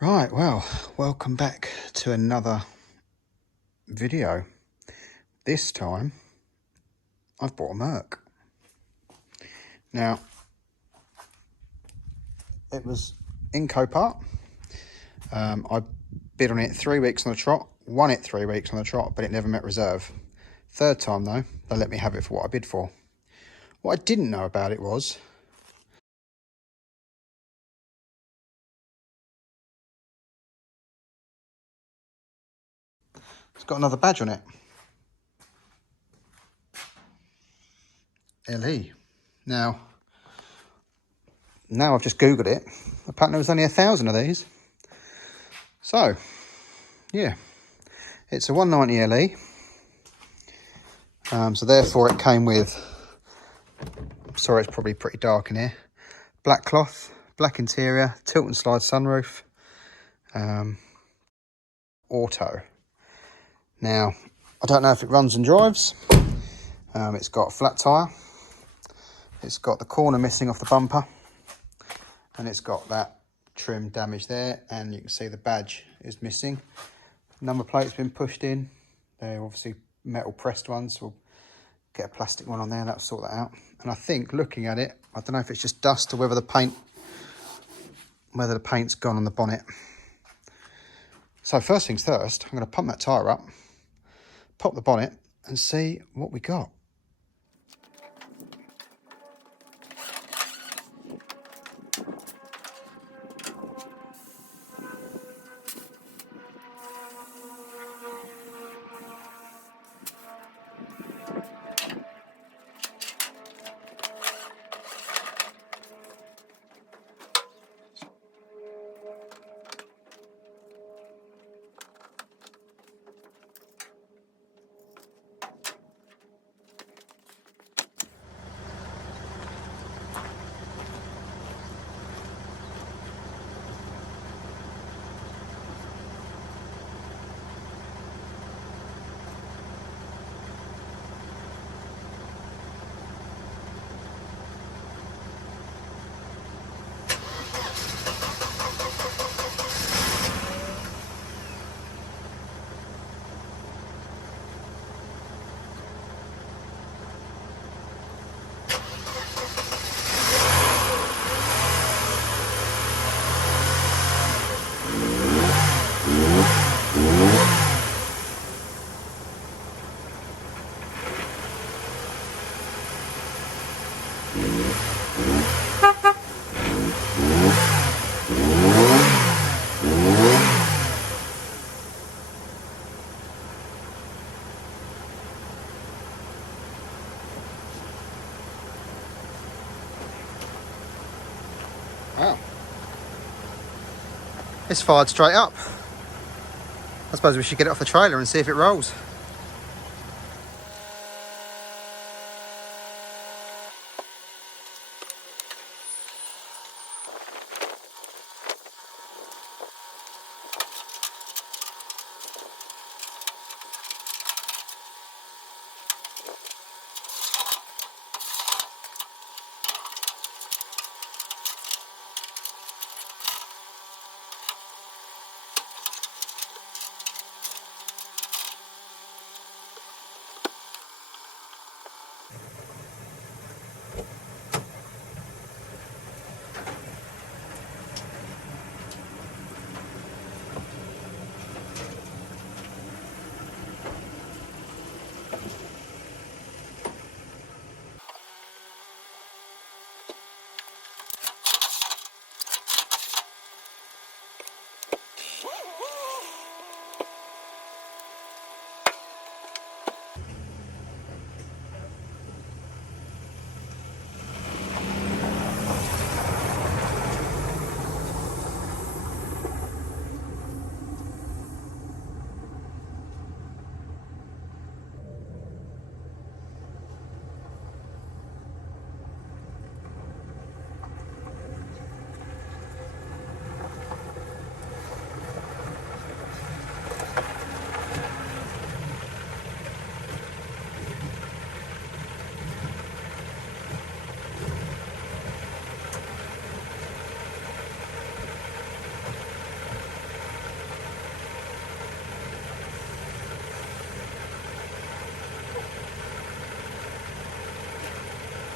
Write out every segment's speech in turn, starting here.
Right, well, welcome back to another video. This time, I've bought a Merc. Now, it was in Copart. I bid on it 3 weeks on the trot, won it 3 weeks on the trot, but it never met reserve. Third time, though, they let me have it for what I bid for. What I didn't know about it was it's got another badge on it. LE. Now I've just Googled it. Apparently there was only 1,000 of these. So, yeah, it's a 190 LE. So therefore it came with, sorry it's probably pretty dark in here, black cloth, black interior, tilt and slide sunroof, auto. Now, I don't know if it runs and drives. It's got a flat tyre. It's got the corner missing off the bumper. And it's got that trim damage there. And you can see the badge is missing. Number plate's been pushed in. They're obviously metal pressed ones. So we'll get a plastic one on there and that'll sort that out. And I think looking at it, I don't know if it's just dust or whether the paint's gone on the bonnet. So first things first, I'm going to pump that tyre up, pop the bonnet and see what we got. Wow. It's fired straight up. I suppose we should get it off the trailer and see if it rolls.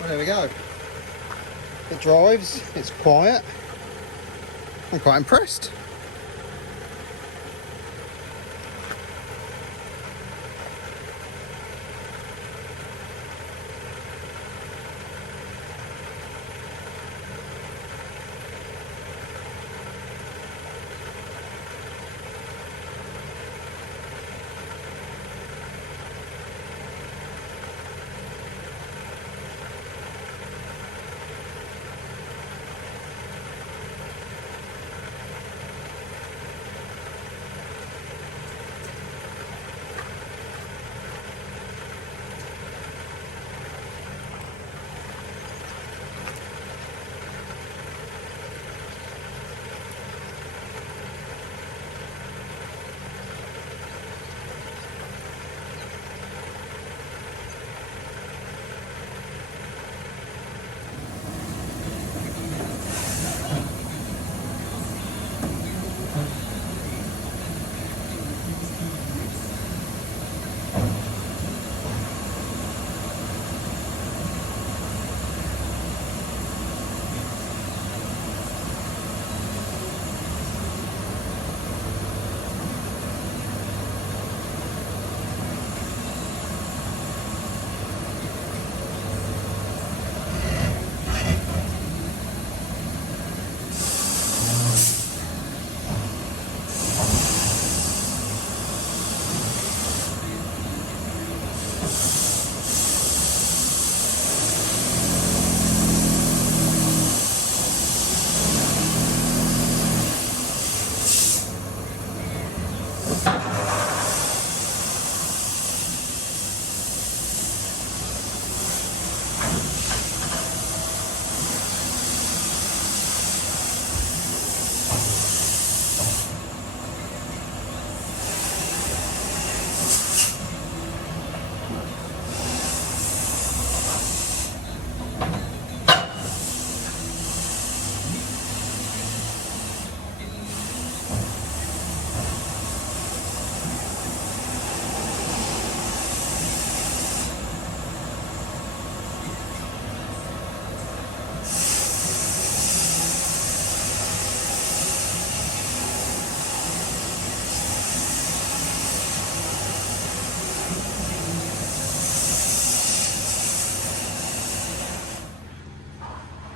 Well, there we go. It drives, it's quiet. I'm quite impressed.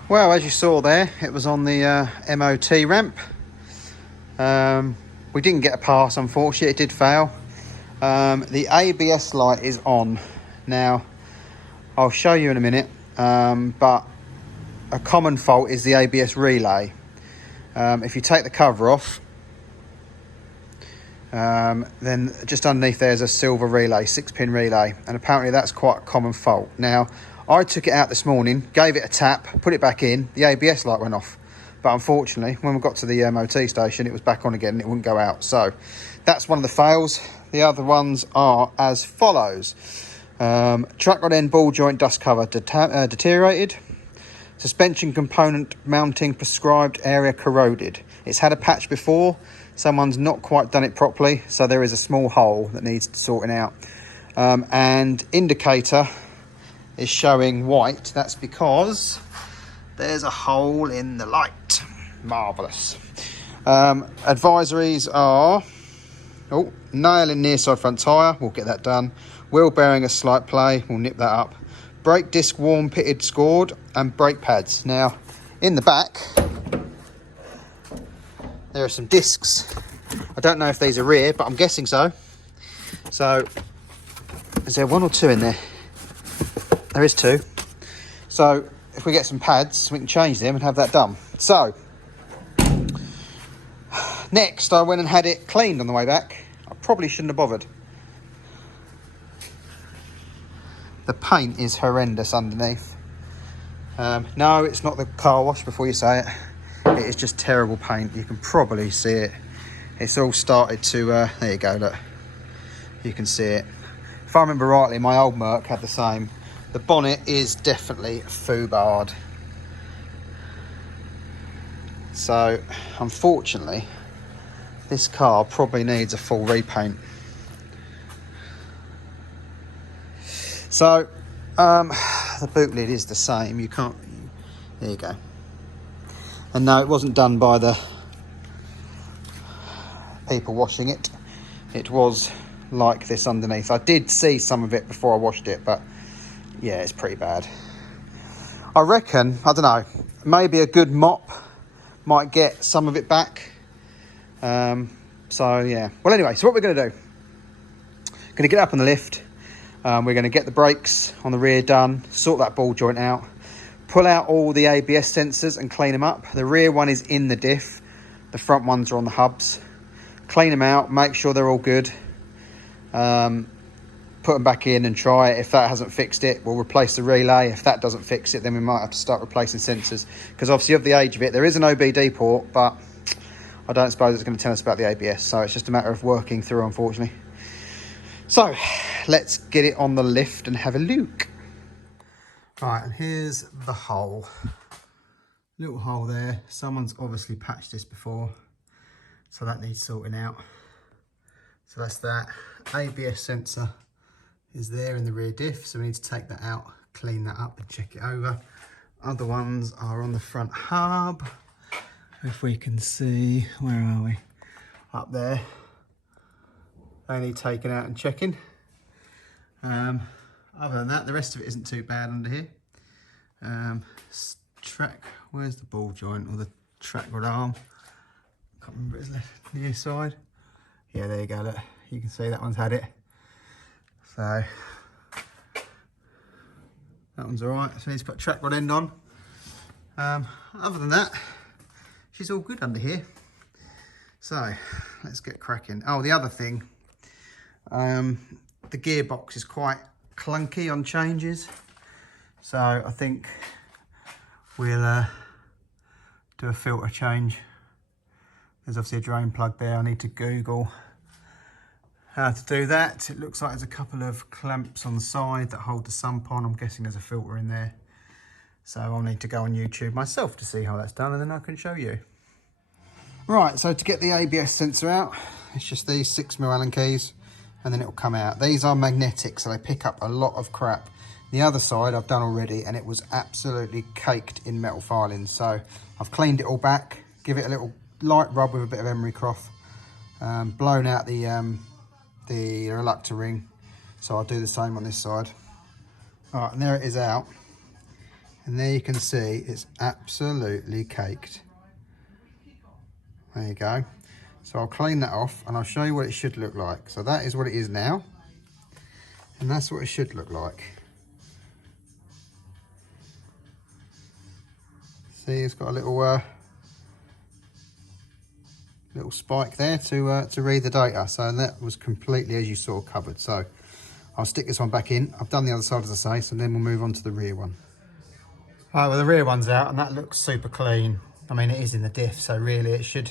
Well, as you saw there, it was on the MOT ramp. We didn't get a pass, unfortunately. It did fail. The ABS light is on. Now, I'll show you in a minute, but a common fault is the ABS relay. If you take the cover off, then just underneath there's a silver relay, 6-pin relay, and apparently that's quite a common fault. Now, I took it out this morning, gave it a tap, put it back in, the ABS light went off. But unfortunately, when we got to the MOT station, it was back on again and it wouldn't go out. So that's one of the fails. The other ones are as follows. Track rod end ball joint dust cover deteriorated. Suspension component mounting prescribed area corroded. It's had a patch before. Someone's not quite done it properly, so there is a small hole that needs sorting out. And indicator is showing white. That's because there's a hole in the light. Marvellous. Advisories are nail in near side front tyre, we'll get that done. Wheel bearing a slight play, we'll nip that up. Brake disc worn pitted scored, and brake pads. Now in the back there are some discs. I don't know if these are rear, but I'm guessing so. So is there one or two in there? There is two. So if we get some pads, we can change them and have that done. So next, I went and had it cleaned on the way back. I probably shouldn't have bothered. The paint is horrendous underneath. No, it's not the car wash before you say it. It is just terrible paint. You can probably see it. It's all started to, there you go, look. You can see it. If I remember rightly, my old Merc had the same. The bonnet is definitely foobarred. So, unfortunately, this car probably needs a full repaint. So, the boot lid is the same. You can't, there you go. And no, it wasn't done by the people washing it. It was like this underneath. I did see some of it before I washed it, but yeah, it's pretty bad. I reckon, I don't know, maybe a good mop might get some of it back. So yeah, well anyway, so what we're going to do, going to get up on the lift. We're going to get the brakes on the rear done, sort that ball joint out, pull out all the ABS sensors and clean them up. The rear one is in the diff, the front ones are on the hubs. Clean them out, make sure they're all good, put them back in and try it. If that hasn't fixed it, we'll replace the relay. If that doesn't fix it, then we might have to start replacing sensors, because obviously of the age of it, there is an OBD port, but I don't suppose it's going to tell us about the ABS, so it's just a matter of working through, unfortunately. So let's get it on the lift and have a look. Right, and here's the hole. Little hole there. Someone's obviously patched this before, so that needs sorting out. So that's that. ABS sensor is there in the rear diff, so we need to take that out, clean that up and check it over. Other ones are on the front hub. If we can see, where are we? Up there. They need taken out and checking. Other than that, the rest of it isn't too bad under here. Track, where's the ball joint or the track rod arm? Can't remember it's left near side. Yeah, there you go, look. You can see that one's had it. So, that one's all right. So needs to put a track rod end on. Other than that, she's all good under here. So, let's get cracking. Oh, the other thing, the gearbox is quite clunky on changes, so I think we'll do a filter change. There's obviously a drain plug there. I need to Google how to do that. It looks like there's a couple of clamps on the side that hold the sump on. I'm guessing there's a filter in there, so I'll need to go on YouTube myself to see how that's done, and then I can show you. Right, so to get the ABS sensor out, it's just these 6mm Allen keys, and then it'll come out. These are magnetic, so they pick up a lot of crap. The other side I've done already, and it was absolutely caked in metal filings. So I've cleaned it all back, give it a little light rub with a bit of emery cloth, blown out the reluctor ring. So I'll do the same on this side. All right, and there it is out. And there you can see it's absolutely caked. There you go. So I'll clean that off and I'll show you what it should look like. So that is what it is now. And that's what it should look like. See, it's got a little little spike there to read the data. So that was completely, as you saw, covered. So I'll stick this one back in. I've done the other side, as I say, so then we'll move on to the rear one. All right, well, the rear one's out and that looks super clean. I mean, it is in the diff, so really it should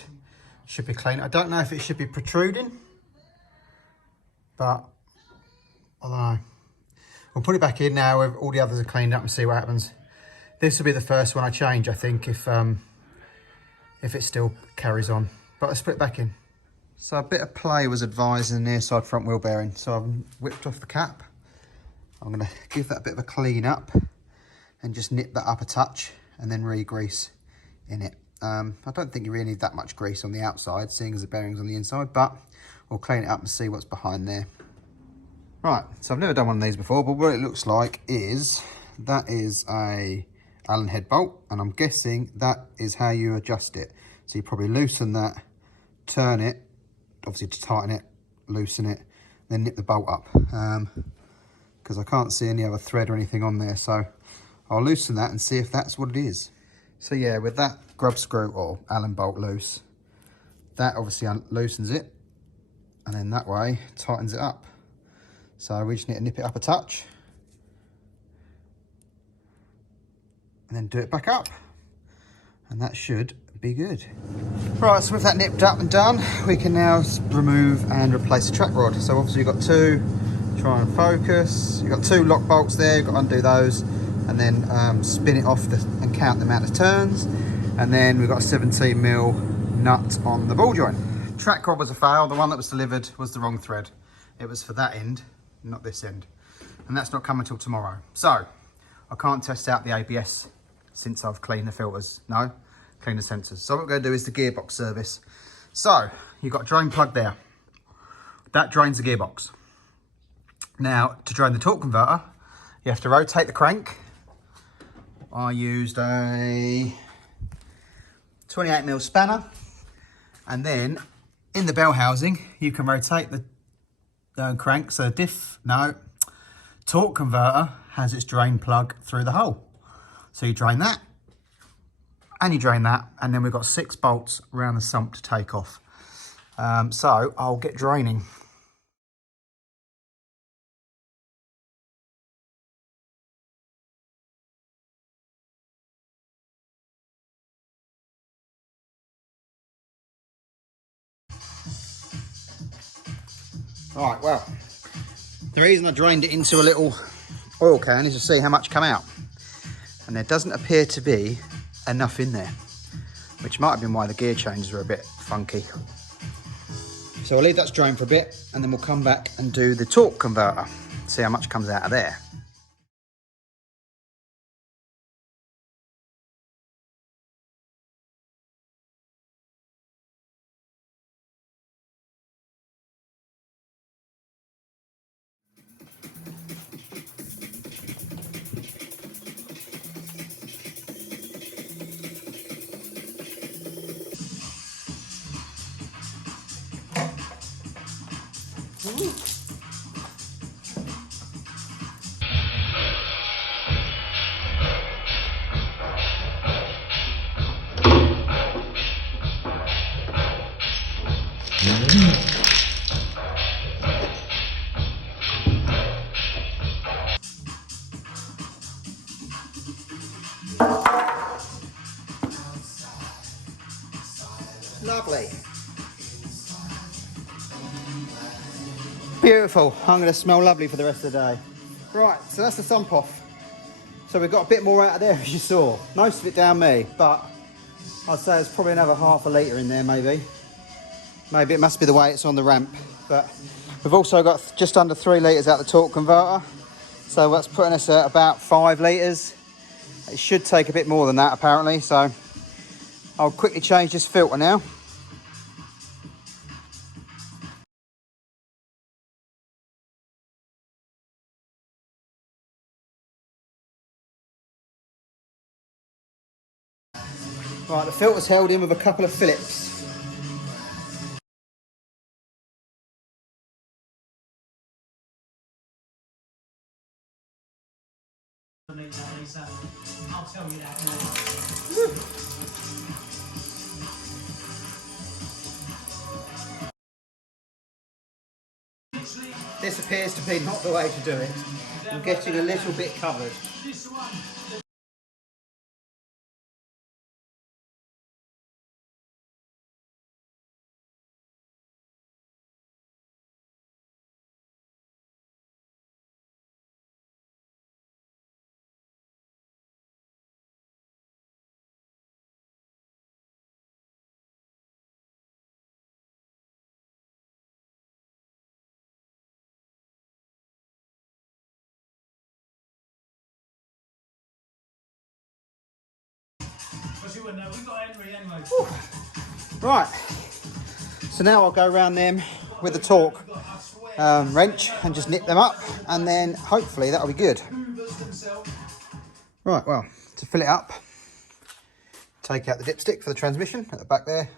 be clean. I don't know if it should be protruding, but I don't know. We'll put it back in now with all the others are cleaned up and see what happens. This will be the first one I change, I think, if it still carries on. But let's put it back in. So a bit of play was advised in the near side front wheel bearing. So I've whipped off the cap. I'm gonna give that a bit of a clean up and just nip that up a touch and then re-grease in it. I don't think you really need that much grease on the outside, seeing as the bearing's on the inside, but we'll clean it up and see what's behind there. Right, so I've never done one of these before, but what it looks like is, that is a Allen head bolt, and I'm guessing that is how you adjust it. So you probably loosen that, turn it, obviously to tighten it, loosen it, then nip the bolt up. Because I can't see any other thread or anything on there, so I'll loosen that and see if that's what it is. So yeah, with that grub screw or Allen bolt loose, that obviously loosens it, and then that way tightens it up. So we just need to nip it up a touch, and then do it back up, and that should be good. Right, so with that nipped up and done, we can now remove and replace the track rod. So obviously you've got two, try and focus, you've got two lock bolts there, you've got to undo those, and then spin it off and count the amount of turns. And then we've got a 17mm nut on the ball joint. Track rod was a fail. The one that was delivered was the wrong thread. It was for that end, not this end. And that's not coming until tomorrow. So I can't test out the ABS since I've cleaned the filters. No, clean the sensors. So what we're going to do is the gearbox service. So you've got a drain plug there. That drains the gearbox. Now, to drain the torque converter, you have to rotate the crank. I used a 28mm spanner, and then in the bell housing, you can rotate the crank. So torque converter has its drain plug through the hole. So you drain that, and you drain that, and then we've got 6 bolts around the sump to take off. So I'll get draining. Right, well, the reason I drained it into a little oil can is to see how much come out. And there doesn't appear to be enough in there, which might have been why the gear changes were a bit funky. So I'll leave that to drain for a bit, and then we'll come back and do the torque converter, see how much comes out of there. Lovely. Beautiful. I'm going to smell lovely for the rest of the day. Right, so that's the sump off. So we've got a bit more out of there, as you saw. Most of it down me, but I'd say there's probably another half a litre in there, maybe. Maybe it must be the way it's on the ramp. But we've also got just under 3 litres out the torque converter. So that's putting us at about 5 litres. It should take a bit more than that, apparently. So I'll quickly change this filter now. Right, the filter's held in with a couple of Phillips. I'll tell you that now. This appears to be not the way to do it. I'm getting a little bit covered. Right, so now I'll go around them with the torque wrench and just nip them up, and then hopefully that'll be good. Right, well, to fill it up, take out the dipstick for the transmission at the back there,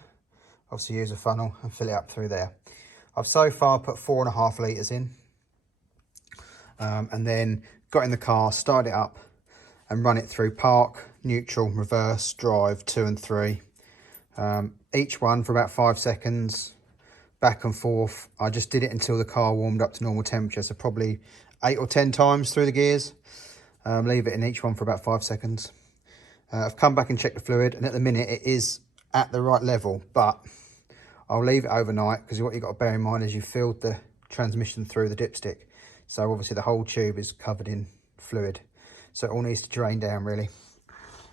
obviously use a funnel and fill it up through there. I've so far put 4.5 litres in, and then got in the car, started it up and run it through park, neutral, reverse, drive, 2 and 3. Each one for about 5 seconds, back and forth. I just did it until the car warmed up to normal temperature, so probably 8 or 10 times through the gears. Leave it in each one for about 5 seconds. I've come back and checked the fluid, and at the minute it is at the right level, but I'll leave it overnight, because what you've got to bear in mind is you filled the transmission through the dipstick. So obviously the whole tube is covered in fluid. So it all needs to drain down really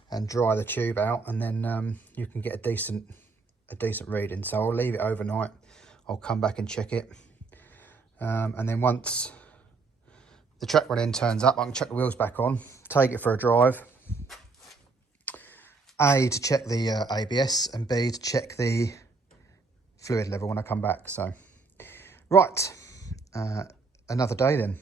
and dry the tube out, and then you can get a decent reading. So I'll leave it overnight. I'll come back and check it. And then once the track running turns up, I can chuck the wheels back on, take it for a drive. A, to check the ABS, and B, to check the fluid level when I come back. So, right, another day then.